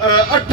8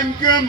MQM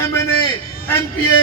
MNA MPA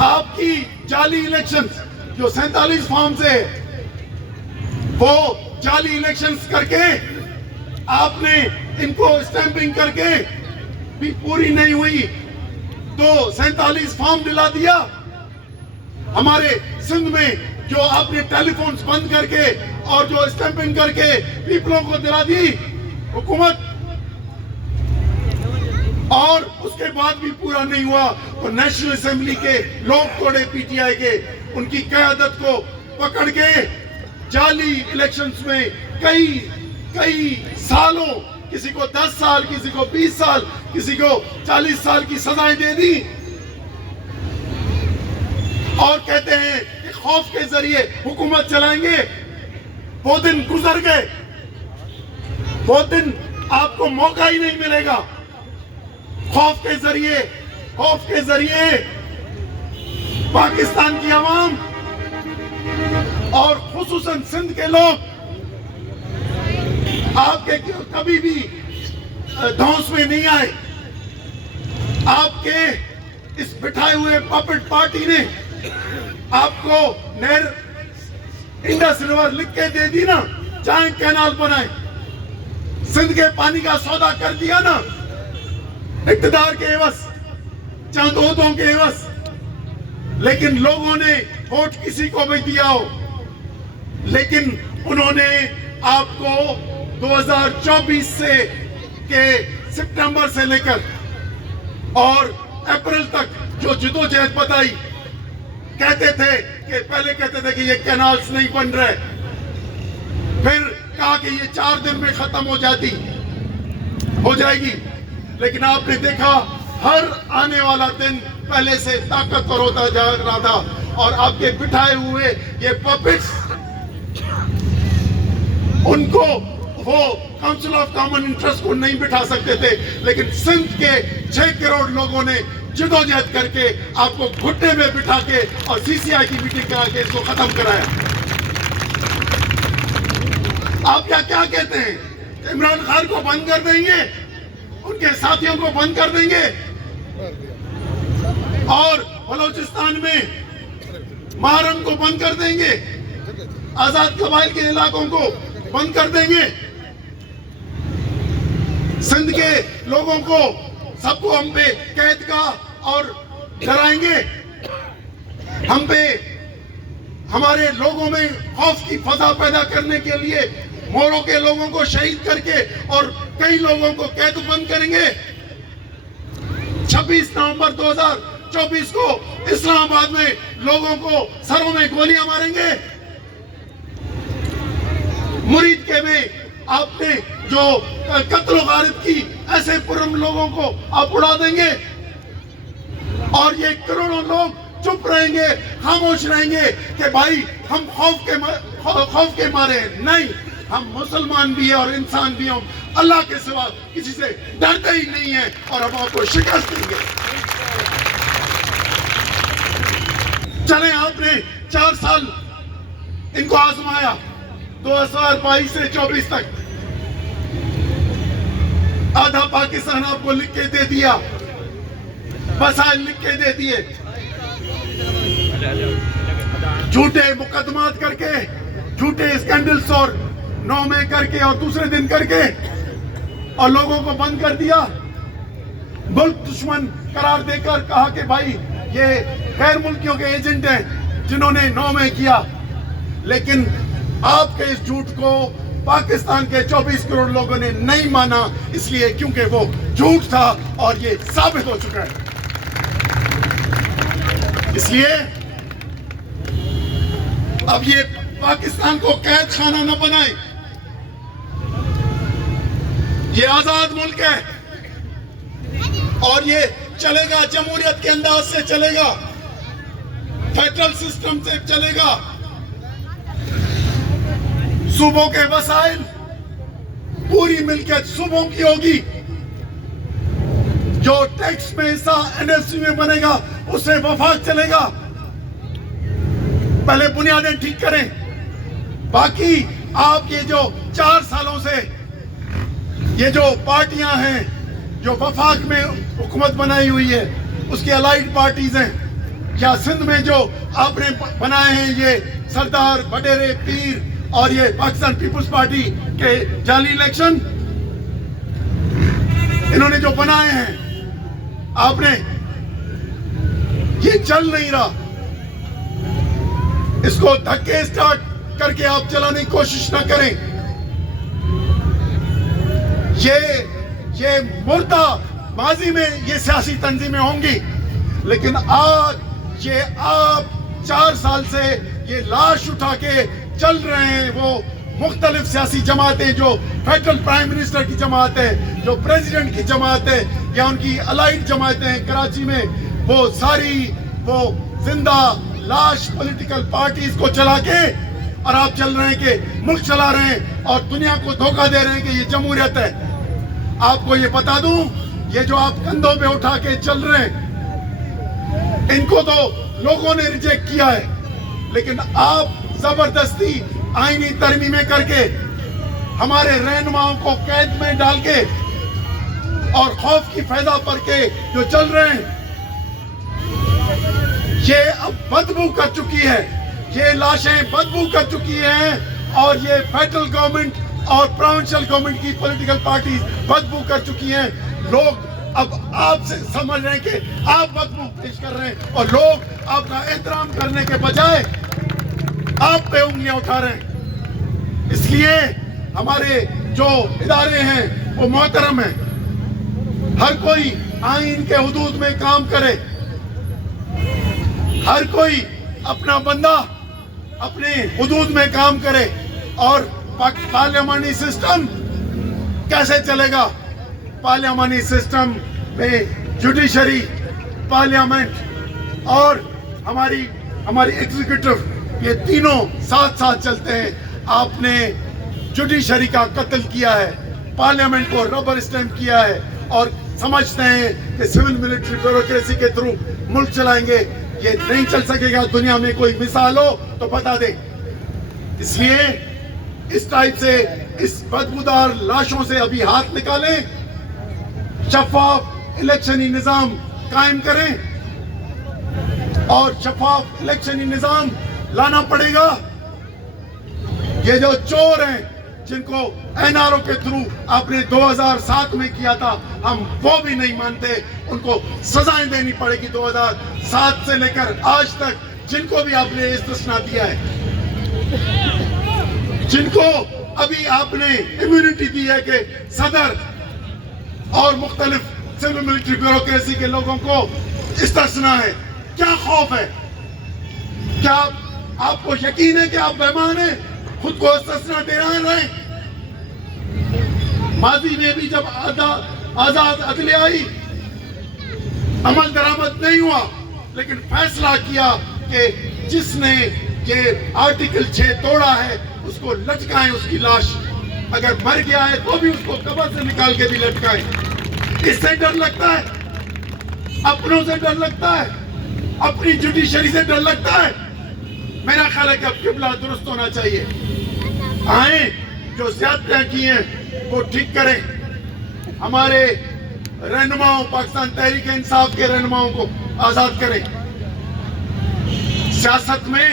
آپ کی جعلی الیکشن جو 47 فارم سے وہ جعلی الیکشنز کر کے آپ نے ان کو اسٹیمپنگ کر کے بھی پوری نہیں ہوئی تو 47 فارم دلا دیا. ہمارے سندھ میں جو آپ نے ٹیلی فونز بند کر کے اور جو اسٹیمپنگ کر کے پیپلوں کو دلا دی حکومت, اور اس کے بعد بھی پورا نہیں ہوا تو نیشنل اسمبلی کے لوگ توڑے پی ٹی آئی کے, ان کی قیادت کو پکڑ کے جعلی الیکشنز میں کئی سالوں, کسی کو 10 سال, کسی کو 20 سال, کسی کو 40 سال کی سزائیں دے دی, اور کہتے ہیں کہ خوف کے ذریعے حکومت چلائیں گے. وہ دن گزر گئے, وہ دن آپ کو موقع ہی نہیں ملے گا. خوف کے ذریعے پاکستان کی عوام اور خصوصاً سندھ کے لوگ آپ کے کبھی بھی دھونس میں نہیں آئے. آپ کے اس بٹھائے ہوئے پپٹ پارٹی نے آپ کو نہر انڈس ریور لکھ کے دے دی نا, چاہے کینال بنائے, سندھ کے پانی کا سودا کر دیا نا, اقتدار کے عوض, چند عہدوں کے عوض. لیکن لوگوں نے ووٹ کسی کو بھی دیا ہو, لیکن انہوں نے آپ کو 2024 سے کے سپٹمبر سے لے کر اور اپریل تک جو جدوجہد بتائی, کہتے تھے کہ پہلے کہتے تھے کہ یہ کینالز نہیں بن رہے, پھر کہا کہ یہ 4 دن میں ختم ہو جائے گی, لیکن آپ نے دیکھا ہر آنے والا دن پہلے سے طاقتور ہوتا جا رہا تھا, اور آپ کے بٹھائے ہوئے یہ پپٹس, ان کو وہ کاؤنسل آف کامن انٹرسٹ کو نہیں بٹھا سکتے تھے, لیکن سندھ کے 6 کروڑ لوگوں نے جدوجہد کر کے آپ کو گھٹنے میں بٹھا کے اور سی سی آئی کی میٹنگ کرا کے اس کو ختم کرایا. آپ کیا کہتے ہیں, عمران خان کو بند کر دیں گے, ان کے ساتھیوں کو بند کر دیں گے, اور بلوچستان میں محرم کو بند کر دیں گے, آزاد قبائل کے علاقوں کو بند کر دیں گے, سندھ کے لوگوں کو سب کو ہم پہ قید کا اور ڈرائیں گے, ہم پہ ہمارے لوگوں میں خوف کی فضا پیدا کرنے کے لیے موروں کے لوگوں کو شہید کر کے اور کئی لوگوں کو قید بند کریں گے. 26 نومبر 2024 کو اسلام آباد میں لوگوں کو سروں میں گولیاں ماریں گے. مرید کے میں آپ نے جو قتل و غارت کی ایسے پرم لوگوں کو آپ اڑا دیں گے, اور یہ کروڑوں لوگ چپ رہیں گے, خاموش رہیں گے کہ بھائی ہم خوف کے مارے ہیں. نہیں, ہم مسلمان بھی ہیں اور انسان بھی ہیں, اللہ کے سوا کسی سے ڈرتے ہی نہیں ہیں, اور ہم آپ کو شکست دیں گے. چلیں, آپ نے 4 سال ان کو آزمایا, 2022 سے 24 تک آدھا پاکستان آپ کو لکھ کے دے دیا, مسائل لکھ کے دے دیے, جھوٹے مقدمات کر کے, جھوٹے اسکینڈلز اور 9 میں کر کے اور دوسرے دن کر کے, اور لوگوں کو بند کر دیا, ملک دشمن قرار دے کر کہا کہ بھائی یہ غیر ملکیوں کے ایجنٹ ہیں جنہوں نے 9 میں کیا. لیکن آپ کے اس جھوٹ کو پاکستان کے 24 کروڑ لوگوں نے نہیں مانا, اس لیے کیونکہ وہ جھوٹ تھا اور یہ ثابت ہو چکا ہے. اس لیے اب یہ پاکستان کو قید خانہ نہ بنائیں, یہ آزاد ملک ہے اور یہ چلے گا جمہوریت کے انداز سے چلے گا, فیڈرل سسٹم سے چلے گا. صوبوں کے وسائل پوری ملکیت صوبوں کی ہوگی, جو ٹیکس میں حصہ این ایف سی میں بنے گا اس سے وفاق چلے گا. پہلے بنیادیں ٹھیک کریں, باقی آپ یہ جو 4 سالوں سے یہ جو پارٹیاں ہیں جو وفاق میں حکومت بنائی ہوئی ہے, اس کی الائیڈ پارٹیز ہیں, کیا سندھ میں جو آپ نے بنائے ہیں یہ سردار وڈیرے پیر اور یہ پاکستان پیپلز پارٹی کے جعلی الیکشن انہوں نے جو بنائے ہیں آپ نے یہ چل نہیں رہا. اس کو دھکے سٹارٹ کر کے آپ چلانے کی کوشش نہ کریں. یہ مردہ ماضی میں یہ سیاسی تنظیمیں ہوں گی، لیکن آج یہ آپ 4 سال سے یہ لاش اٹھا کے چل رہے ہیں. وہ مختلف سیاسی جماعتیں جو فیڈرل پرائم منسٹر کی جماعت ہے، جو پریزیڈنٹ کی جماعت ہے، یا ان کی الائیڈ جماعتیں ہیں کراچی میں، وہ ساری وہ زندہ لاش پولیٹیکل پارٹیز کو چلا کے اور آپ چل رہے ہیں کہ ملک چلا رہے ہیں اور دنیا کو دھوکہ دے رہے ہیں کہ یہ جمہوریت ہے. آپ کو یہ بتا دوں، یہ جو آپ کندھوں پہ اٹھا کے چل رہے ہیں ان کو تو لوگوں نے ریجیکٹ کیا ہے، لیکن آپ زبردستی آئینی ترمیمیں کر کے ہمارے رہنماؤں کو قید میں ڈال کے اور خوف کی فضا پر کے جو چل رہے ہیں، یہ اب بدبو کر چکی ہے. یہ لاشیں بدبو کر چکی ہیں اور یہ فیڈرل گورنمنٹ اور پروونشل گورنمنٹ کی پولیٹیکل پارٹیز بدبو کر چکی ہیں. لوگ اب آپ سے سمجھ رہے ہیں کہ آپ بدبو پیش کر رہے ہیں اور لوگ آپ کا احترام کرنے کے بجائے آپ پہ انگلیاں اٹھا رہے ہیں. اس لیے ہمارے جو ادارے ہیں وہ محترم ہیں. ہر کوئی آئین کے حدود میں کام کرے. ہر کوئی اپنا بندہ اپنے حدود میں کام کرے. اور پارلیمانی سسٹم کیسے چلے گا؟ پارلیمانی سسٹم میں جوڈیشری، پارلیمنٹ اور ہماری ایگزیکٹو، یہ تینوں ساتھ ساتھ چلتے ہیں. آپ نے جوڈیشری کا قتل کیا ہے، پارلیمنٹ کو ربر اسٹیمپ کیا ہے اور سمجھتے ہیں کہ سول ملٹری بیوروکریسی کے تھرو ملک چلائیں گے. یہ نہیں چل سکے گا. دنیا میں کوئی مثال ہو تو بتا دیں. اس لیے اس ٹائپ سے اس بدبودار لاشوں سے ابھی ہاتھ نکالیں، شفاف الیکشنی نظام قائم کریں اور شفاف الیکشنی نظام لانا پڑے گا. یہ جو چور ہیں جن کو این آر او کے تھرو آپ نے 2007 میں کیا تھا، ہم وہ بھی نہیں مانتے. ان کو سزائیں دینی پڑے گی. 2007 سے لے کر آج تک جن کو بھی آپ نے استثناء دیا ہے، جن کو ابھی آپ نے امیونٹی دی ہے کہ صدر اور مختلف سول ملٹری بیوروکریسی کے لوگوں کو استثناء ہے. کیا خوف ہے؟ کیا آپ کو یقین ہے کہ آپ بیمان ہیں؟ خود کو استثناء دے رہے ہیں. ماضی میں بھی جب آزاد عدلیہ عمل درآمد نہیں ہوا، لیکن فیصلہ کیا کہ جس نے یہ آرٹیکل 6 توڑا ہے اس کو لٹکائیں. اس کی لاش اگر مر گیا ہے تو بھی اس کو قبر سے نکال کے بھی لٹکائیں. اس سے ڈر لگتا ہے؟ اپنوں سے ڈر لگتا ہے؟ اپنی جوڈیشری سے ڈر لگتا ہے؟ میرا خیال ہے کہ اب قبلہ درست ہونا چاہیے. آئیں، جو زیادتیاں کی ہیں وہ ٹھیک کریں. ہمارے رہنماؤں، پاکستان تحریک انصاف کے رہنماؤں کو آزاد کریں. سیاست میں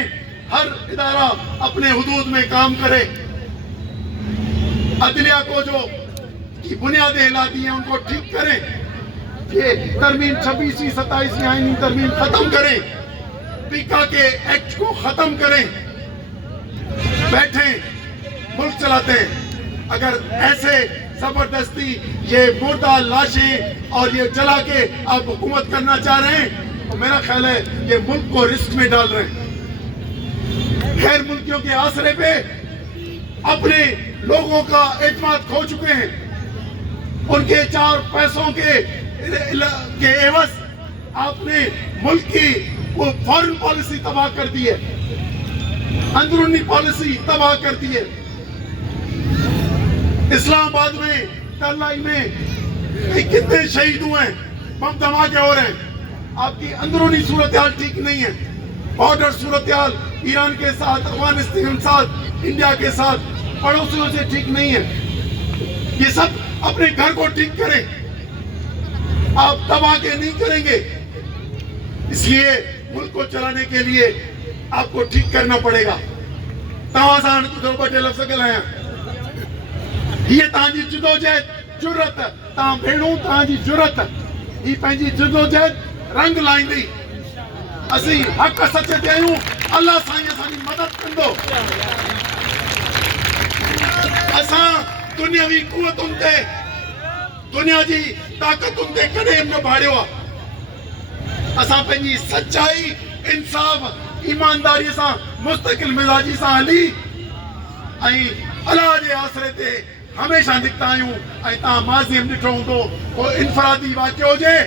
ہر ادارہ اپنے حدود میں کام کرے. عدلیہ کو جو کی بنیادیں ہلا دی ہیں ان کو ٹھیک کریں. یہ ترمیم 26ویں 27ویں آئینی ترمیم ختم کریں. پیکا کے ایکٹ کو ختم کریں. بیٹھیں، ملک چلاتے ہیں. اگر ایسے زبردستی یہ مردہ لاشیں اور یہ جلا کے آپ حکومت کرنا چاہ رہے ہیں تو میرا خیال ہے یہ ملک کو رسک میں ڈال رہے ہیں. غیر ملکیوں کے آسرے پہ اپنے لوگوں کا اعتماد کھو چکے ہیں. ان کے 4 پیسوں کے عوض آپ نے ملک کی وہ فارن پالیسی تباہ کر دی ہے، اندرونی پالیسی تباہ کر دی ہے. اسلام آباد میں، کرلائی میں کتنے شہید ہوئے ہیں، بم دھماکے ہو رہے ہیں. آپ کی اندرونی صورتحال ٹھیک نہیں ہے. بارڈر صورتحال ایران کے ساتھ، افغانستان کے ساتھ، انڈیا کے ساتھ، پڑوسیوں سے ٹھیک نہیں ہے. یہ سب اپنے گھر کو ٹھیک کریں. آپ دبا کے نہیں کریں گے. اس لیے ملک کو چلانے کے لیے آپ کو ٹھیک کرنا پڑے گا. تمام بڑے لفظ ڳالهايا یہ تانجی جدوجہد جرت تاں بھیڑوں تانجی جرت یہ پنجی جدوجہد رنگ لائندی. اسی حق سچ تے آیوں اللہ سائیں اسانی مدد کندو. اساں دنیاوی قوتن تے دنیا جی طاقتن تے کڈھے نہ بھاڑیو. اساں پنجی سچائی انصاف ایمانداری سے مستقل مزاجی سے ہلی اللہ کے آسرے تے ہمیشہ نکتا آیوں. تا ماضی میں ڈٹھو تو کو انفرادی واقع ہو جائے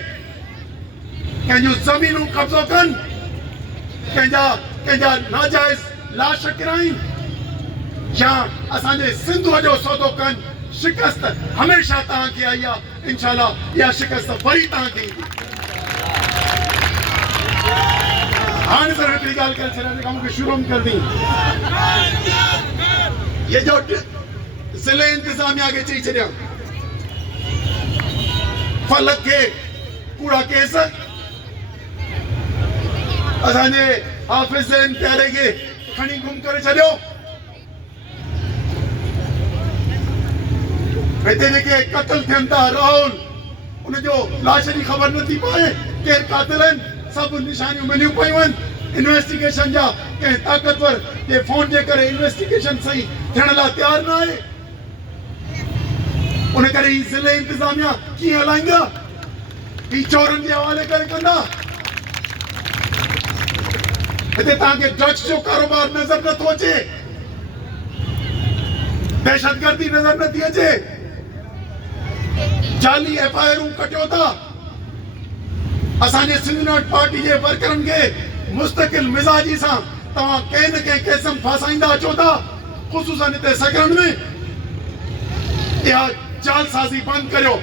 کنجو زمینوں قبضو کن کنجا ناجائز لاش کرائیں یا اسانے سندھو جو سودو کن. شکست ہمیشہ تاں کی آئی انشاءاللہ یا شکست بری تاں کی. آنے سر ہٹری گال کر چھڑانے کا مجھے شروع کر دیں. یہ جو ضلع انتظامیہ آگے چاہیے چھڑیا فلک کے کوڑا کیس اسانے حافظ زین پیارے کے کھنی گم کرے چھڑیو. بیٹے نے کہ قتل تھینتا راہل انہیں جو لاشری خبر نہ تھی پائے کیر قاتل ہیں سب نشانیوں ملیوں پائیوان. انویسٹیگیشن جا کہ طاقتور یہ فون جے کرے انویسٹیگیشن صحیح تھیڑلا تیار نہ آئے. انہیں کرے ہی ضلع انتظامیہ کی ہلائیں گا ہی چورن جے حوالے کرے کندہ تاکہ ڈرگس جو کاروبار نظر نہ توچے دہشت گردی نظر نہ دیا جے جعلی ایف آئی آروں کٹیو تھا. اسانے سندھ پارٹی کے ورکرن کے مستقل مزاجی سا تمام کہیں نہ کہیں قسم پھاسائندہ اچو تھا خصوصاً تے سگرن میں. یہ جال سازی بند کریو.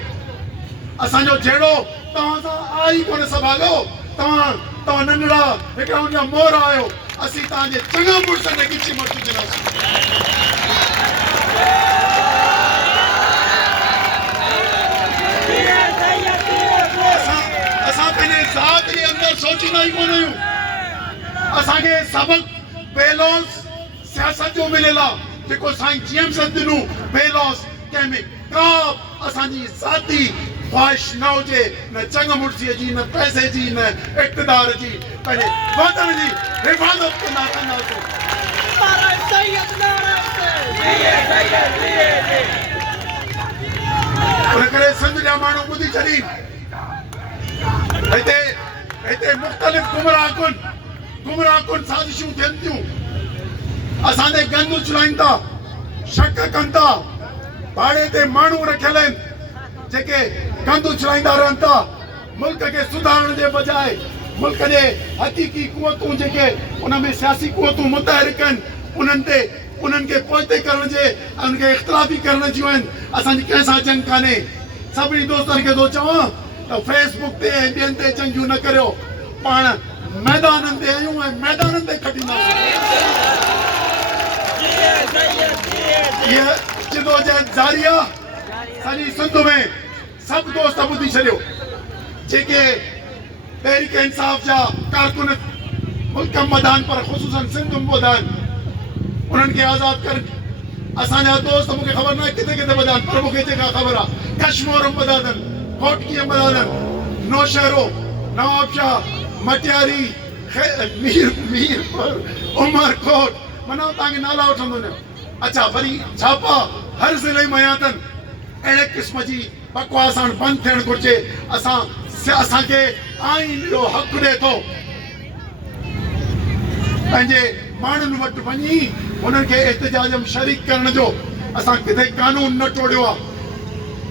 اسانجو جھیڑو تمام سا آئی کونے سبھالو تمام ننڈا ایکڑا انجا مور آئیو اسی تانجے چنگا مرسن نے کچھی مرچو جناس. اساں پہنے ذات کے اندر سوچی نہیں کونے ہوں. اساں کے سبق بیلوس سیاست جو ملے لا جکو سائیں جیم سندنوں بیلوس کہمیں کاب اساں جی ذاتی خواہش نہ ہو جے نہ چنگ مرسی جی نہ پیسے جی نہ اقتدار جی پہلے وطن جی حفاظت کے ناتا نہ ہو. انہیں کرے سندھ جا مانو بدھی چرین ایتے مختلف گمراہ کن سازشوں تھینتیوں. اسانے گندو چلائیں تا شک کن تا باڑے تے مانو رکھلیں جیکے گندو چلائیں دا رہنتا ملک کے سدھارن دے بجائے ملک دے حقیقی قوتوں جیکے انہاں میں سیاسی قوتوں متحرکن انہن کے پوئتے کرنے جے ان کے اختلافی کرنے جوئن اساں کیسا جنگ کانے. سبری دوستان کے دو چاہاں تو فیس بک تے بین تے جنگیوں نہ کریو پان میدانن دے آئیوں ہیں میدانن دے کھٹی نہ. یہ جدو جہد جاریہ سانی سندھ میں سب دوست ابودی چلیو جیکے تحریک انصاف جا کارکن ملک مدان پر خصوصاً سندھ مدان انہوں کے آزاد کر اسانے دوست مجھے خبر نہ کتے مدان پر مجھے جگہ خبر ہے کشمور مدادن کوٹکی مدادن نوشہرو نواب شاہ مٹیاری میر پر عمر کوٹ مناو تانگی نالا اٹھندو نے. اچھا بری چھاپا ہر ضلع میاتن اڑے قسم جی بکواسان بند تھیڑ گرچے اساں کے آئین جو حق دے تو پہنجے مانن وٹ ونی انہن کے احتجاج میں شریک کرنے جو اساں کتے قانون نہ ٹوڑیو.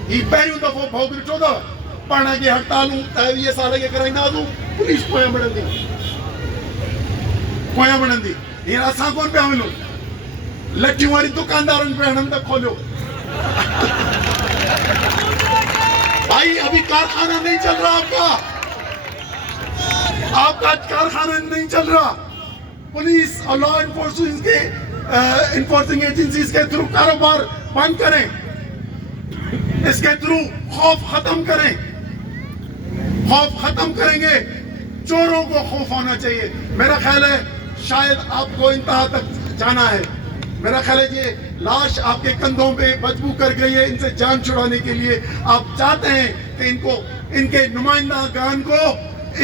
یہ پہریوں دفعہ بھوگ ڈٹھو دا پانا کے ہڑتالوں 23 سال کے کرائیں نازوں پولیس پویا بڑھن دی یہ اساں کون پہ ہمیں لٹھی ہماری دکاندارن پہ ہنم تک کھولو. بھائی ابھی کارخانہ نہیں چل رہا آپ کا کارخانہ نہیں چل رہا. پولیس اور لا انفورسنگ ایجنسیز کے تھرو کاروبار بند کریں. اس کے تھرو خوف ختم کریں گے چوروں کو خوف ہونا چاہیے. میرا خیال ہے شاید آپ کو انتہا تک جانا ہے. میرا خیال ہے یہ لاش آپ کے کندھوں پہ بدبو کر گئی ہے. ان سے جان چھڑانے کے لیے آپ چاہتے ہیں کہ ان کے نمائندہ گان کو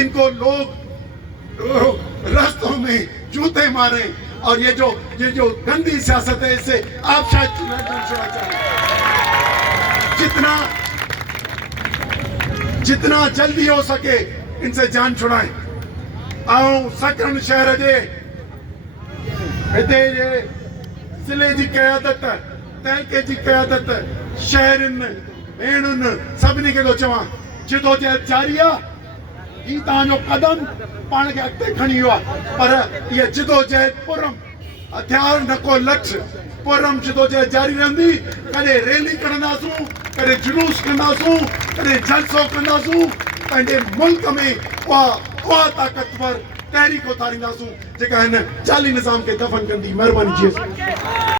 ان کو لوگ رستوں میں جوتے ماریں, اور یہ جو گندی سیاست ہے اس سے آپ شاید جان چھڑانا چاہیں. جتنا جلدی ہو سکے ان سے جان چھڑائیں. آؤں سکرن شہر جے ہتے ضلع جی قیادت تحقیق جی قیادت شہرن بھیڑن سبنی کے تو چواں جدوجہد جاری ہے. یہ تانجو قدم پان کے اگتے کھڑی ہوا, پر یہ جدوجہد پرم ہتھیار نکو لٹھ پرم جدوجہد جاری رہندی. کدے ریلی کرنداسوں, کدے جلوس کنداسوں, کدے جلسو کنداسوں. پنجے ملک میں وہ طاقتور تحریک اتارنداسوں جیکا ہن جعلی نظام کے دفن کندی. مہربانی جی.